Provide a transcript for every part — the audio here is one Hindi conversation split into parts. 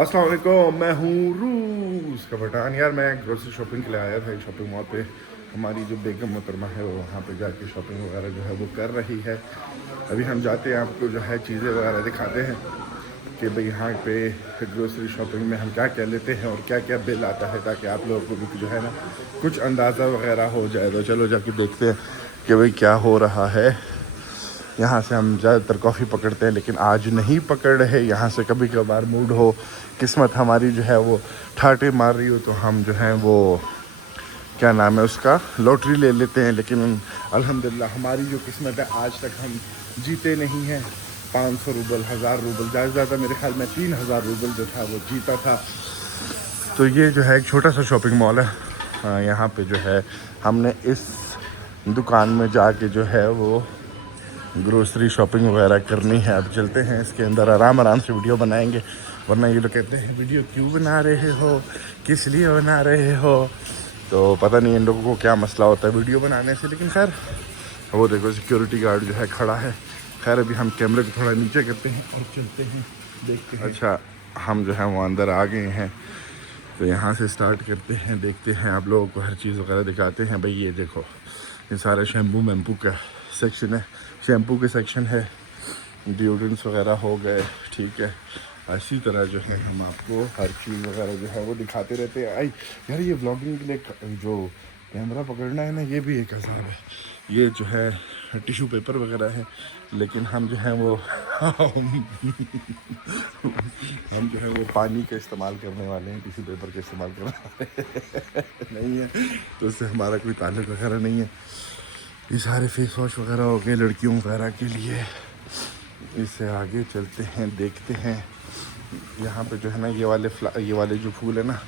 अस्सलाम वालेकुम, मैं हूँ रूस का पठान। यार मैं ग्रोसरी शॉपिंग के लिए आया था शॉपिंग मॉल पे। हमारी जो बेगम मोहतरमा है वो वहाँ पे जाके शॉपिंग वगैरह जो है वो कर रही है। अभी हम जाते हैं, आपको जो है चीज़ें वगैरह दिखाते हैं कि भाई यहाँ पे ग्रोसरी शॉपिंग में हम क्या क्या लेते हैं और क्या क्या बिल आता है, ताकि आप लोगों को भी जो है ना कुछ अंदाज़ा वगैरह हो जाए। तो चलो जाके देखते हैं कि भाई क्या हो रहा है। यहाँ से हम ज़्यादातर कॉफ़ी पकड़ते हैं, लेकिन आज नहीं पकड़ रहे। यहाँ से कभी कभार मूड हो, किस्मत हमारी जो है वो ठाटे मार रही हो, तो हम जो है वो क्या नाम है उसका लॉटरी ले लेते हैं। लेकिन अल्हम्दुलिल्लाह हमारी जो किस्मत है, आज तक हम जीते नहीं हैं। 500 रूबल, 1000 रूबल, ज़्यादा से ज़्यादा मेरे ख्याल में 3000 रूबल जो था वो जीता था। तो ये जो है एक छोटा सा शॉपिंग मॉल है। यहाँ पे जो है हमने इस दुकान में जाके जो है वो ग्रोसरी शॉपिंग वगैरह करनी है। अब चलते हैं इसके अंदर, आराम आराम से वीडियो बनाएंगे, वरना ये लोग कहते हैं वीडियो क्यों बना रहे हो, किस लिए बना रहे हो। तो पता नहीं इन लोगों को क्या मसला होता है वीडियो बनाने से। लेकिन खैर वो देखो सिक्योरिटी गार्ड जो है खड़ा है। खैर अभी हम कैमरे को थोड़ा नीचे करते हैं और चलते हैं, देखते हैं। अच्छा, हम जो है वो अंदर आ गए हैं, तो यहाँ से स्टार्ट करते हैं, देखते हैं, आप लोगों को हर चीज़ वगैरह दिखाते हैं। भाई ये देखो, ये सारे शैम्पू वैम्पू का सेक्शन है, शैम्पू के सेक्शन है, डिओड्रेंट्स वगैरह हो गए, ठीक है। इसी तरह जो है हम आपको हर चीज़ वगैरह जो है वो दिखाते रहते हैं। आई यार, ये व्लॉगिंग के लिए जो कैमरा पकड़ना है ना, ये भी एक आसान है। ये जो है टिश्यू पेपर वगैरह है, लेकिन हम जो है वो हम जो है वो पानी का इस्तेमाल करने वाले हैं, टिश्यू पेपर का इस्तेमाल करने वाले नहीं है, तो उससे हमारा कोई ताल्लुक वगैरह नहीं है। ये सारे फेस वॉश वगैरह हो गए लड़कियों वगैरह के लिए। इससे आगे चलते हैं, देखते हैं। यहाँ पे जो है ना ये वाले जो फूल है ना,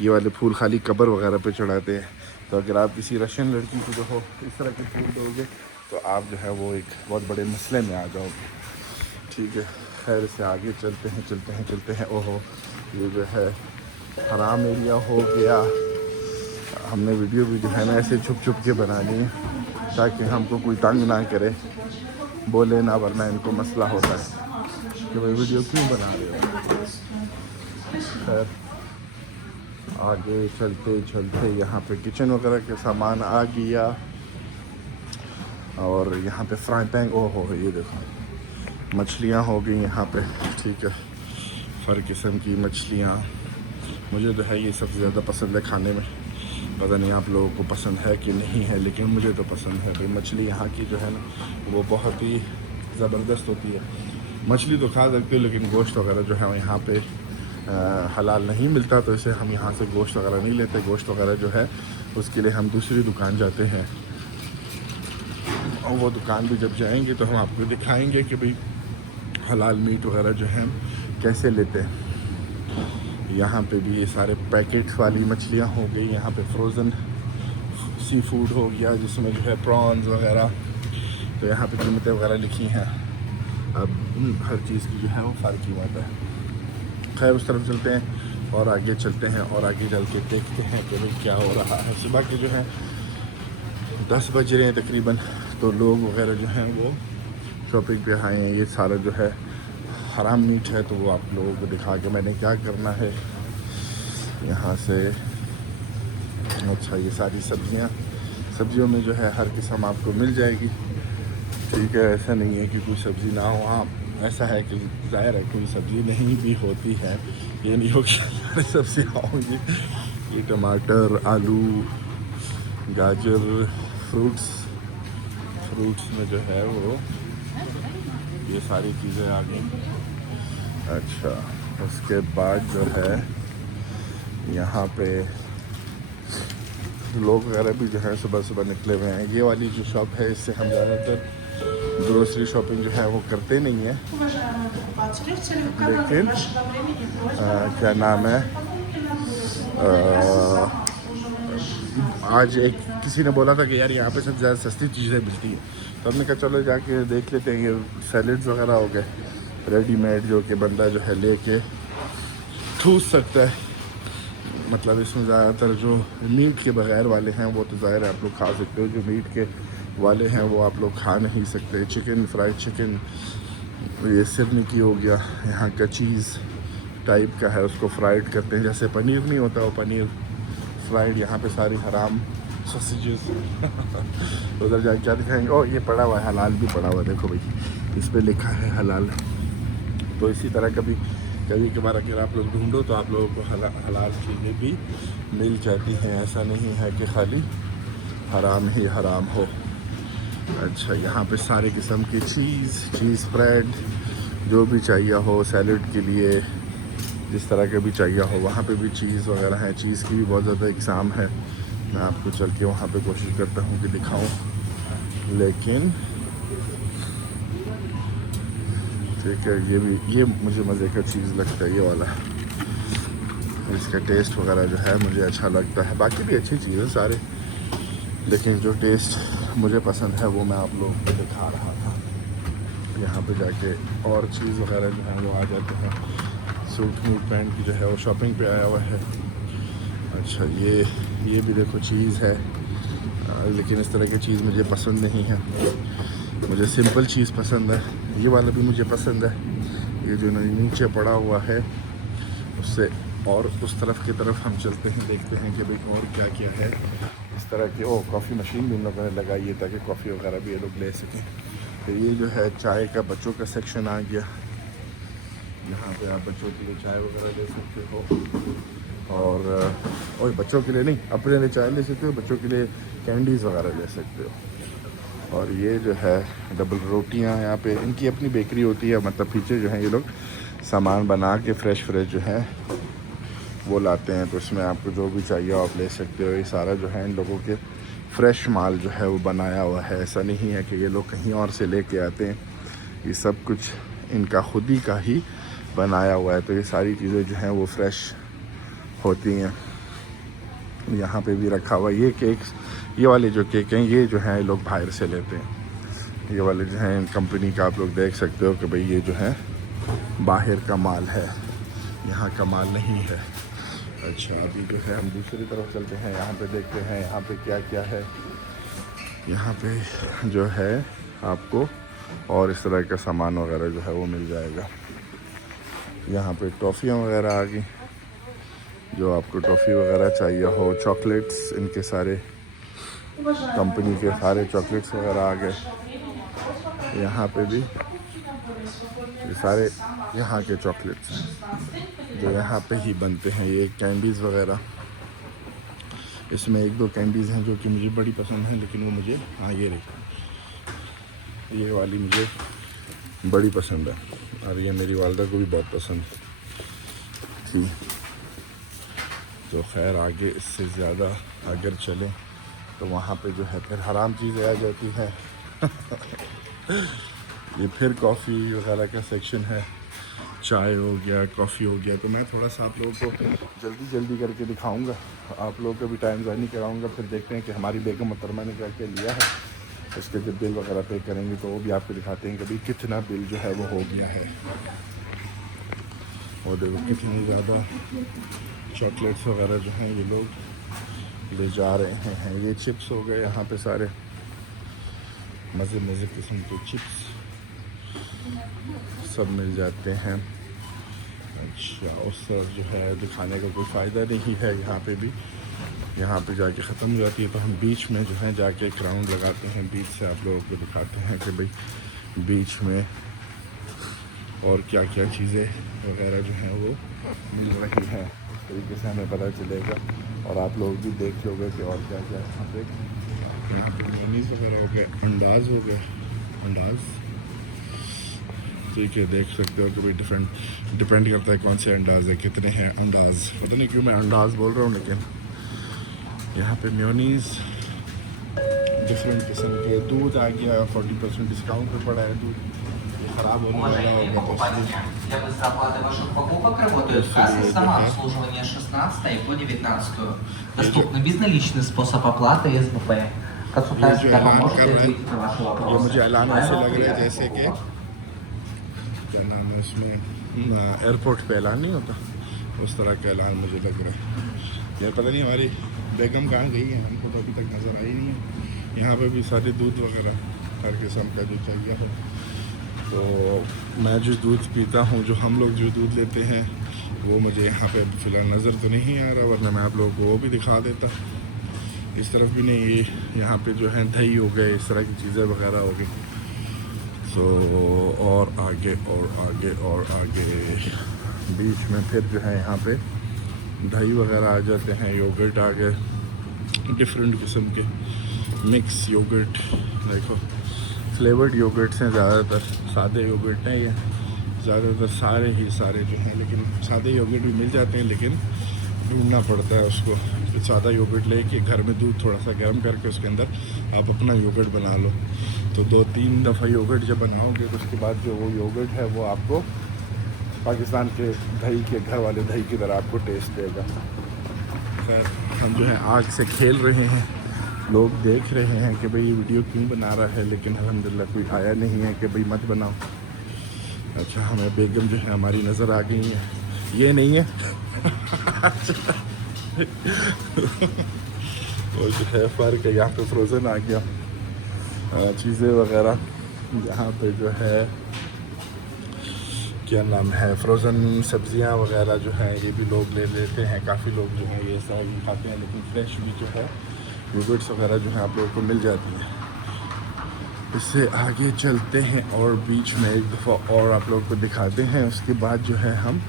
ये वाले फूल खाली कब्र वगैरह पे चढ़ाते हैं। तो अगर आप किसी रशियन लड़की को जो हो इस तरह के फूल दोगे, तो आप जो है वो एक बहुत बड़े मसले में आ जाओगे, ठीक है। खैर इससे आगे चलते हैं। ओहो, ये जो है हराम एरिया हो गया। हमने वीडियो भी जो है ना ऐसे छुप छुप के बना ली है, ताकि हमको कोई तंग ना करे, बोले ना, वरना इनको मसला होता है कि भाई वीडियो क्यों बना रहे हो। खैर आगे चलते यहाँ पे किचन वगैरह के सामान आ गया, और यहाँ पे फ्राई पैन, ओहो ये देखो मछलियाँ हो गई यहाँ पे, ठीक है। हर किस्म की मछलियाँ, मुझे तो है ये सबसे ज़्यादा पसंद है खाने में। पता नहीं आप लोगों को पसंद है कि नहीं है, लेकिन मुझे तो पसंद है। भाई मछली यहाँ की जो है ना वो बहुत ही ज़बरदस्त होती है। मछली तो खा सकते हो, लेकिन गोश्त वगैरह जो है यहाँ पे हलाल नहीं मिलता, तो इसे हम यहाँ से गोश्त वगैरह नहीं लेते। गोश्त वगैरह जो है उसके लिए हम दूसरी दुकान जाते हैं, और वो दुकान भी जब जाएंगे तो हम आपको दिखाएंगे कि भाई हलाल मीट वगैरह जो है कैसे लेते हैं। यहाँ पे भी ये सारे पैकेट्स वाली मछलियाँ हो गई, यहाँ पे फ्रोज़न सी फूड हो गया, जिसमें जो है प्रॉन्स वगैरह। तो यहाँ पे कीमतें वगैरह लिखी हैं। अब हर चीज़ की जो है वो फ़र्क कीमत है। खैर उस तरफ चलते हैं और आगे चलते हैं, और आगे चल के देखते हैं कि भाई क्या हो रहा है। सुबह के जो है 10 बज रहे हैं तकरीबन, तो लोग वगैरह जो हैं वो शॉपिंग पे आए हैं। ये सारा जो है हराम मीट है, तो वो आप लोगों को दिखा के मैंने क्या करना है यहाँ से। अच्छा, ये सारी सब्जियों में जो है हर किस्म आपको मिल जाएगी, ठीक है। ऐसा नहीं है कि कोई सब्ज़ी ना हो। हाँ, ऐसा है कि ज़ाहिर है कोई सब्ज़ी नहीं भी होती है, ये नहीं हो कि सारी सब्ज़ियाँ होंगी। ये टमाटर, आलू, गाजर, फ्रूट्स में जो है वो ये सारी चीज़ें आ गई। अच्छा, उसके बाद जो है यहाँ पे लोग वगैरह भी जो है सुबह सुबह निकले हुए हैं। ये वाली जो शॉप है, इससे हम ज़्यादातर ग्रोसरी शॉपिंग जो है वो करते नहीं हैं, लेकिन क्या नाम है, आज एक किसी ने बोला था कि यार यहाँ पे सबसे ज़्यादा सस्ती चीज़ें मिलती हैं, तो हमने कहा चलो जाके देख लेते हैं। ये सैलेड्स वगैरह हो गए रेडीमेड, जो कि बंदा जो है लेके ठूस सकता है। मतलब इसमें ज़्यादातर जो मीट के बगैर वाले हैं वो तो ज़ाहिर है आप लोग खा सकते हो, जो मीट के वाले हैं वो आप लोग खा नहीं सकते। चिकन, फ्राइड चिकन, ये सिरनी की हो गया, यहाँ का चीज़, टाइप का है, उसको फ्राइड करते हैं, जैसे पनीर नहीं होता वो पनीर फ्राइड। यहाँ पे सारी हराम सॉसेजेस उधर जाके क्या दिखाएंगे। ओ ये पड़ा हुआ है हलाल भी पड़ा हुआ है, देखो भाई इस पे लिखा है हलाल। तो इसी तरह कभी कभार अगर आप लोग ढूंढो तो आप लोगों को हलाल चीज़ें भी मिल जाती हैं, ऐसा नहीं है कि खाली हराम ही हराम हो। अच्छा यहाँ पे सारे किस्म की चीज़ ब्रेड जो भी चाहिए हो सैलड के लिए, जिस तरह के भी चाहिए हो, वहाँ पे भी चीज़ वगैरह है। चीज़ की भी बहुत ज़्यादा एग्ज़ाम है, मैं आपको चल के वहाँ पे कोशिश करता हूँ कि दिखाऊँ, लेकिन ठीक है ये मुझे मज़े का चीज़ लगता है, ये वाला इसका टेस्ट वगैरह जो है मुझे अच्छा लगता है। बाकी भी अच्छी चीज़ है सारे, लेकिन जो टेस्ट मुझे पसंद है वो मैं आप लोगों को दिखा रहा था। यहाँ पे जाके और चीज़ वगैरह जो है वो आ जाते हैं। सूट मूट पैंट की जो है वो शॉपिंग पे आया हुआ है। अच्छा ये भी देखो चीज़ है, लेकिन इस तरह की चीज़ मुझे पसंद नहीं है, मुझे सिंपल चीज़ पसंद है। ये वाला भी मुझे पसंद है, ये जो नीचे पड़ा हुआ है उससे और उस तरफ की तरफ हम चलते हैं, देखते हैं कि भाई और क्या क्या है इस तरह की। ओ कॉफ़ी मशीन भी इन लोगों ने लगाई है ताकि कॉफ़ी वगैरह भी ये लोग ले सकें। तो ये जो है चाय का बच्चों का सेक्शन आ गया, यहाँ पे आप बच्चों के लिए चाय वगैरह ले सकते हो, और बच्चों के लिए नहीं अपने लिए चाय ले सकते हो, बच्चों के लिए कैंडीज़ वगैरह ले सकते हो। और ये जो है डबल रोटियाँ, यहाँ पे इनकी अपनी बेकरी होती है, मतलब पीछे जो है ये लोग सामान बना के फ्रेश जो है वो लाते हैं, तो इसमें आपको जो भी चाहिए आप ले सकते हो। ये सारा जो है इन लोगों के फ्रेश माल जो है वो बनाया हुआ है, ऐसा नहीं है कि ये लोग कहीं और से लेके आते हैं, ये सब कुछ इनका खुद ही का ही बनाया हुआ है। तो ये सारी चीज़ें जो हैं वो फ्रेश होती हैं। यहाँ पे भी रखा हुआ ये केक्स, ये वाले जो केक हैं ये जो हैं लोग बाहर से लेते हैं। ये वाले जो हैं कंपनी का आप लोग देख सकते हो कि भाई ये जो है बाहर का माल है, यहाँ का माल नहीं है। अच्छा अभी जो है हम दूसरी तरफ चलते हैं, यहाँ पे देखते हैं यहाँ पे क्या क्या है। यहाँ पे जो है आपको और इस तरह का सामान वगैरह जो है वो मिल जाएगा। यहाँ पे टॉफ़ियाँ वगैरह आ गई, जो आपको टॉफ़ी वगैरह चाहिए हो, चॉकलेट्स इनके सारे कंपनी के सारे चॉकलेट्स वगैरह आ गए। यहाँ पे भी ये सारे यहाँ के चॉकलेट्स हैं जो यहाँ पे ही बनते हैं। ये कैंडीज़ वगैरह, इसमें एक दो कैंडीज़ हैं जो कि मुझे बड़ी पसंद हैं, लेकिन वो मुझे ये रही, ये वाली मुझे बड़ी पसंद है, और ये मेरी वालदा को भी बहुत पसंद थी। तो खैर आगे इससे ज़्यादा अगर चलें तो वहाँ पे जो है फिर हराम चीज़ें आ जाती हैं ये फिर कॉफ़ी वगैरह का सेक्शन है, चाय हो गया, कॉफ़ी हो गया। तो मैं थोड़ा सा आप लोगों को जल्दी करके दिखाऊंगा, आप लोगों को भी टाइम ज़ाया नहीं कराऊंगा। फिर देखते हैं कि हमारी बेगम मोहतरमा ने क्या क्या लिया है, उसके जब बिल वगैरह पे करेंगे तो वो भी आपको दिखाते हैं कि भाई कितना बिल जो है वो हो गया है। और देखो कितनी ज़्यादा चॉकलेट्स वगैरह जो हैं ये लोग ले जा रहे हैं। ये चिप्स हो गए, यहाँ पे सारे मज़े किस्म के चिप्स सब मिल जाते हैं। अच्छा उस तरफ जो है दिखाने का कोई फ़ायदा नहीं है, यहाँ पे भी यहाँ पे जाके ख़त्म हो जाती है। तो हम बीच में जो है जाके एक राउंड लगाते हैं, बीच से आप लोगों को दिखाते हैं कि भाई बीच में और क्या क्या चीज़ें वगैरह जो हैं वो मिल रही हैं। इस तरीके से हमें पता चलेगा और आप लोग भी देख लोगे कि और क्या क्या यहाँ पे मेयोनीज़ वगैरह हो गए, अंडाज हो गए, अंडाज ठीक है देख सकते हो कि भाई डिपेंड करता है कौन से अंडाज है, कितने हैं अंडाज। पता नहीं क्यों मैं अंडाज बोल रहा हूँ, लेकिन यहाँ पे मेयोनीज़ डिफरेंट किस्म के। दूध आ गया 40% डिस्काउंट पे पड़ा है दूध, ये ख़राब होने वाला होगा तो Для быстрой оплаты ваших покупок работают кассы самообслуживания 16 по 19. Доступный безналичный способ оплаты СБП. Консультация поможет изменить вашу ये вопрос. मुझे ऐलान ऐसे लग रहा है जैसे कि क्या नाम है इसमें एयरपोर्ट पे ऐलान नहीं होता, उस तरह का ऐलान मुझे लग रहा है। यार पता नहीं हमारी बेगम कहाँ गई है, हमको तो अभी तक नज़र आई नहीं है। यहाँ पे भी सारे दूध वगैरह हर किस्म का जो चाहिए है। तो मैं जो दूध पीता हूँ, जो हम लोग जो दूध लेते हैं वो मुझे यहाँ पे फ़िलहाल नज़र तो नहीं आ रहा, वरना मैं आप लोगों को वो भी दिखा देता। इस तरफ भी नहीं, ये यहाँ पे जो है दही हो गए, इस तरह की चीज़ें वगैरह हो गई। सो और आगे और आगे और आगे बीच में फिर जो है यहाँ पे दही वगैरह आ जाते हैं, योगर्ट आ गए, डिफरेंट किस्म के मिक्स योगर्ट। देखो फ्लेवर्ड योगर्ट्स हैं ज़्यादातर, सादे योगर्ट हैं ये ज़्यादातर सारे ही सारे जो हैं, लेकिन सादे योगर्ट भी मिल जाते हैं, लेकिन ढूंढना पड़ता है उसको। तो सादा योगर्ट लेके घर में दूध थोड़ा सा गर्म करके उसके अंदर आप अपना योगर्ट बना लो। तो 2-3 दफ़ा योगर्ट जब बनाओगे तो उसके बाद जो वो योगर्ट है वो आपको पाकिस्तान के दही के, घर वाले दही की तरह आपको टेस्ट देगा। खैर हम जो है आग से खेल रहे हैं, लोग देख रहे हैं कि भाई ये वीडियो क्यों बना रहा है, लेकिन अल्हम्दुलिल्लाह कोई आया नहीं है कि भाई मत बनाओ। अच्छा हमें बेगम जो है हमारी नज़र आ गई है, ये नहीं है वो जो है फ़र्क है, यहाँ पे फ्रोज़न आ गया चीज़ें वगैरह। यहाँ पे जो है क्या नाम है, फ्रोज़न सब्ज़ियाँ वगैरह जो हैं ये भी लोग ले लेते हैं। काफ़ी लोग जो है ये सारा भी खाते हैं, लेकिन फ्रेश भी जो है योगर्ट्स वगैरह जो है आप लोगों को मिल जाती है। इससे आगे चलते हैं और बीच में एक दफ़ा और आप लोगों को दिखाते हैं। उसके बाद जो है हम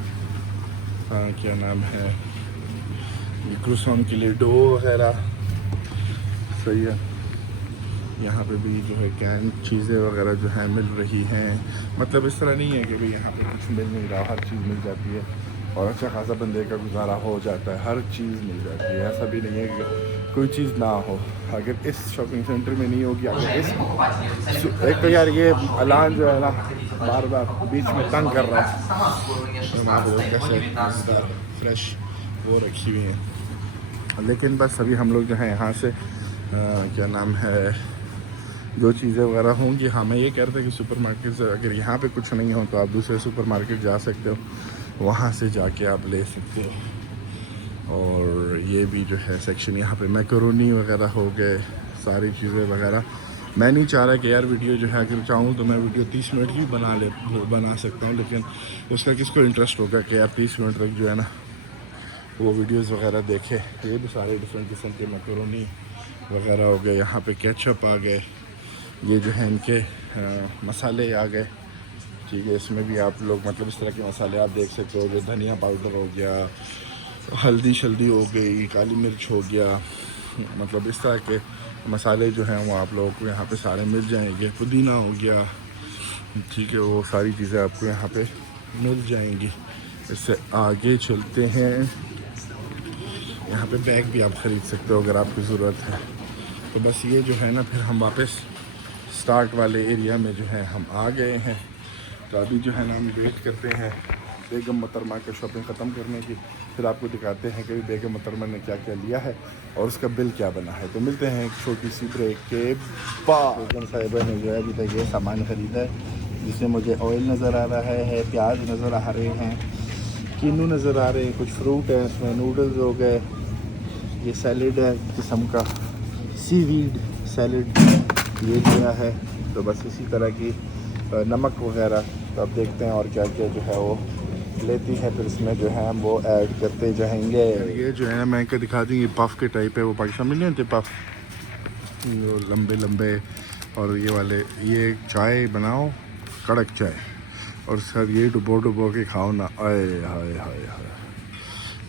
क्या नाम है, क्रोसान के लिए डो वगैरह सही है। यहाँ पे भी जो है कैन चीज़ें वगैरह जो है मिल रही हैं। मतलब इस तरह नहीं है कि भाई यहाँ पे कुछ मिल नहीं रहा, हर चीज़ मिल जाती है और अच्छा खासा बंदे का गुजारा हो जाता है, हर चीज़ मिल जाती है। ऐसा भी नहीं है कि कोई चीज़ ना हो। अगर इस शॉपिंग सेंटर में नहीं होगी, अगर इस एक तो यार ये अलान जो है ना बार बार बीच में तंग कर रहा है, कैसे फ्रेश वो रखी हुई हैं। लेकिन बस अभी हम लोग जो है यहाँ से क्या नाम है, जो चीज़ें वगैरह होंगी, हाँ मैं ये कहता कि सुपरमार्केट से अगर यहाँ पे कुछ नहीं हो तो आप दूसरे सुपरमार्केट जा सकते हो, वहाँ से जाके आप ले सकते हो। और ये भी जो है सेक्शन यहाँ पे मैकरोनी वगैरह हो गए, सारी चीज़ें वगैरह। मैं नहीं चाह रहा कि यार वीडियो जो है, अगर चाहूँ तो मैं वीडियो 30 मिनट की बना सकता हूँ, लेकिन उसका किसको इंटरेस्ट होगा कि यार 30 मिनट तक जो है ना वो वीडियोस वगैरह देखे। ये भी सारे डिफरेंट किस्म के मैकरोनी वगैरह हो गए, यहाँ पे केचप आ गए, ये जो है इनके मसाले आ गए, ठीक है। इसमें भी आप लोग मतलब इस तरह के मसाले आप देख सकते हो, जो धनिया पाउडर हो गया, हल्दी शल्दी हो गई, काली मिर्च हो गया, मतलब इस तरह के मसाले जो हैं वो आप लोगों को यहाँ पे सारे मिल जाएंगे। पुदीना हो गया, ठीक है, वो सारी चीज़ें आपको यहाँ पे मिल जाएंगी। इससे आगे चलते हैं, यहाँ पे बैग भी आप ख़रीद सकते हो अगर आपको ज़रूरत है। तो बस ये जो है ना, फिर हम वापस स्टार्ट वाले एरिया में जो है हम आ गए हैं। तो अभी जो है ना हम वेट करते हैं बेगम मोहतरमा के शॉपिंग ख़त्म करने की, फिर आपको दिखाते हैं कि बेगम मोहतरमा ने क्या क्या लिया है और उसका बिल क्या बना है। तो मिलते हैं एक छोटी सी ब्रेक के बाद। बेगम साहिबा ने जो है अभी तक ये सामान ख़रीदा है, जिसमें मुझे ऑयल नज़र आ रहा है, प्याज नज़र आ रहे हैं, कीनू नज़र आ रहे हैं, कुछ फ्रूट है, इसमें नूडल्स हो गए, ये सैलड है किस्म का, सीवीड सैलड ये लिया है। तो बस इसी तरह की नमक वगैरह, तो अब देखते हैं और क्या क्या जो है वो लेती है, फिर इसमें जो है हम वो ऐड करते जाएंगे। ये जो है मैं क्या दिखा दूँ, ये पफ़ के टाइप है, वो पाकिस्तान में नहीं होते पफ़, वो लंबे लंबे, और ये वाले, ये चाय बनाओ कड़क चाय और सर ये डुबो के खाओ ना, आए हाय हाय हाय,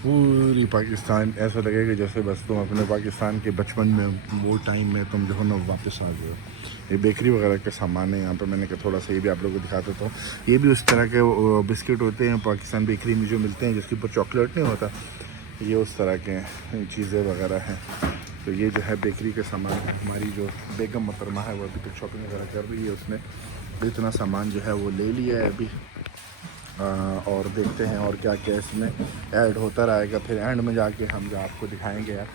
पूरी पाकिस्तान ऐसा लगेगा जैसे बस तुम अपने पाकिस्तान के बचपन में, वो टाइम में तुम जो है ना वापस आ गए हो। ये बेकरी वगैरह के सामान है यहाँ पे, मैंने कहा थोड़ा सा ये भी आप लोगों को दिखा देता हूँ। ये भी उस तरह के बिस्किट होते हैं पाकिस्तान बेकरी में जो मिलते हैं, जिसके ऊपर चॉकलेट नहीं होता, ये उस तरह के चीज़ें वगैरह हैं। तो ये जो है बेकरी के सामान, हमारी जो बेगम मोहतरमा है वो अभी तक शॉपिंग वगैरह कर रही है, उसने इतना सामान जो है वो ले लिया है अभी। और देखते हैं और क्या क्या इसमें ऐड होता रहेगा, फिर एंड में जाके हम जो आपको दिखाएंगे यार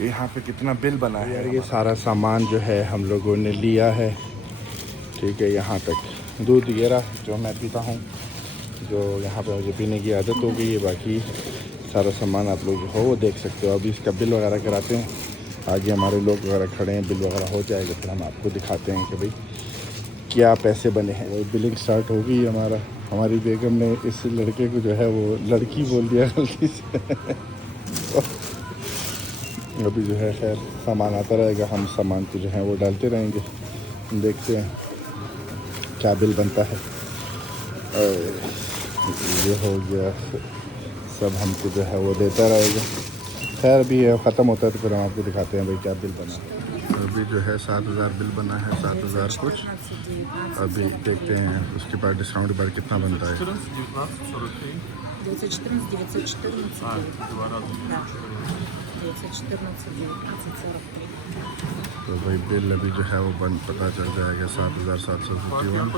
यहाँ पे कितना बिल बना है। यार ये सारा सामान जो है हम लोगों ने लिया है, ठीक है। यहाँ तक दूध वगैरह जो मैं पीता हूँ, जो यहाँ पे मुझे पीने की आदत हो गई है, बाकी सारा सामान आप लोग जो हो वो देख सकते हो। अभी इसका बिल वगैरह कराते हैं, आगे हमारे लोग वगैरह खड़े हैं, बिल वगैरह हो जाएगा फिर हम आपको दिखाते हैं कि भाई क्या पैसे बने हैं। वो बिलिंग स्टार्ट हो गई हमारा, हमारी बेगम ने इस लड़के को जो है वो लड़की बोल दिया गलती से। अभी जो है खैर सामान आता रहेगा, हम सामान को जो है वो डालते रहेंगे, देखते हैं क्या बिल बनता है। ये हो गया सब, हमको जो है वो देता रहेगा। खैर अभी ख़त्म होता है तो फिर हम आपको दिखाते हैं भाई क्या बिल बना। अभी जो है 7,000 बिल बना है, 7,000 कुछ। अभी देखते हैं उसके बाद डिस्काउंट के बाद कितना बनता है। 914, तो भाई बिल अभी जो है वो बन पता चल जाएगा 7,751।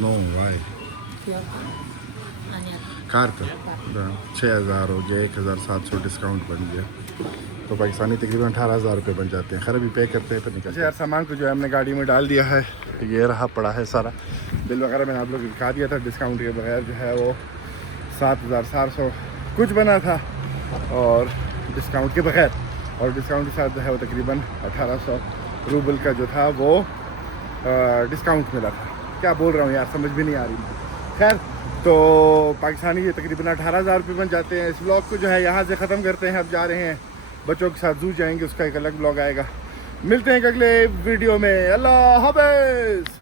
नो भाई कार का 6,000 हो गया, 1,700 डिस्काउंट बन गया, तो पाकिस्तानी तकरीबन 18,000 रुपये बन जाते हैं। खैर अभी पे करते हैं फिर निकलते हैं। यार सामान को जो है हमने गाड़ी में डाल दिया है, ये रहा पड़ा है सारा बिल वगैरह मैंने आप लोग को दिखा दिया था। डिस्काउंट के बगैर जो है वो 7,400 कुछ बना था, और डिस्काउंट के बगैर, और डिस्काउंट के साथ जो है वो तकरीबन 1,800 रूबल का जो था वो डिस्काउंट मिला था। क्या बोल रहा हूँ यार, समझ भी नहीं आ रही। खैर तो पाकिस्तानी ये तकरीबन 18,000 रुपये बन जाते हैं। इस ब्लॉग को जो है यहाँ से ख़त्म करते हैं। अब जा रहे हैं बच्चों के साथ जू जाएंगे, उसका एक अलग ब्लॉग आएगा। मिलते हैं अगले वीडियो में। अल्लाह हाफ़िज़।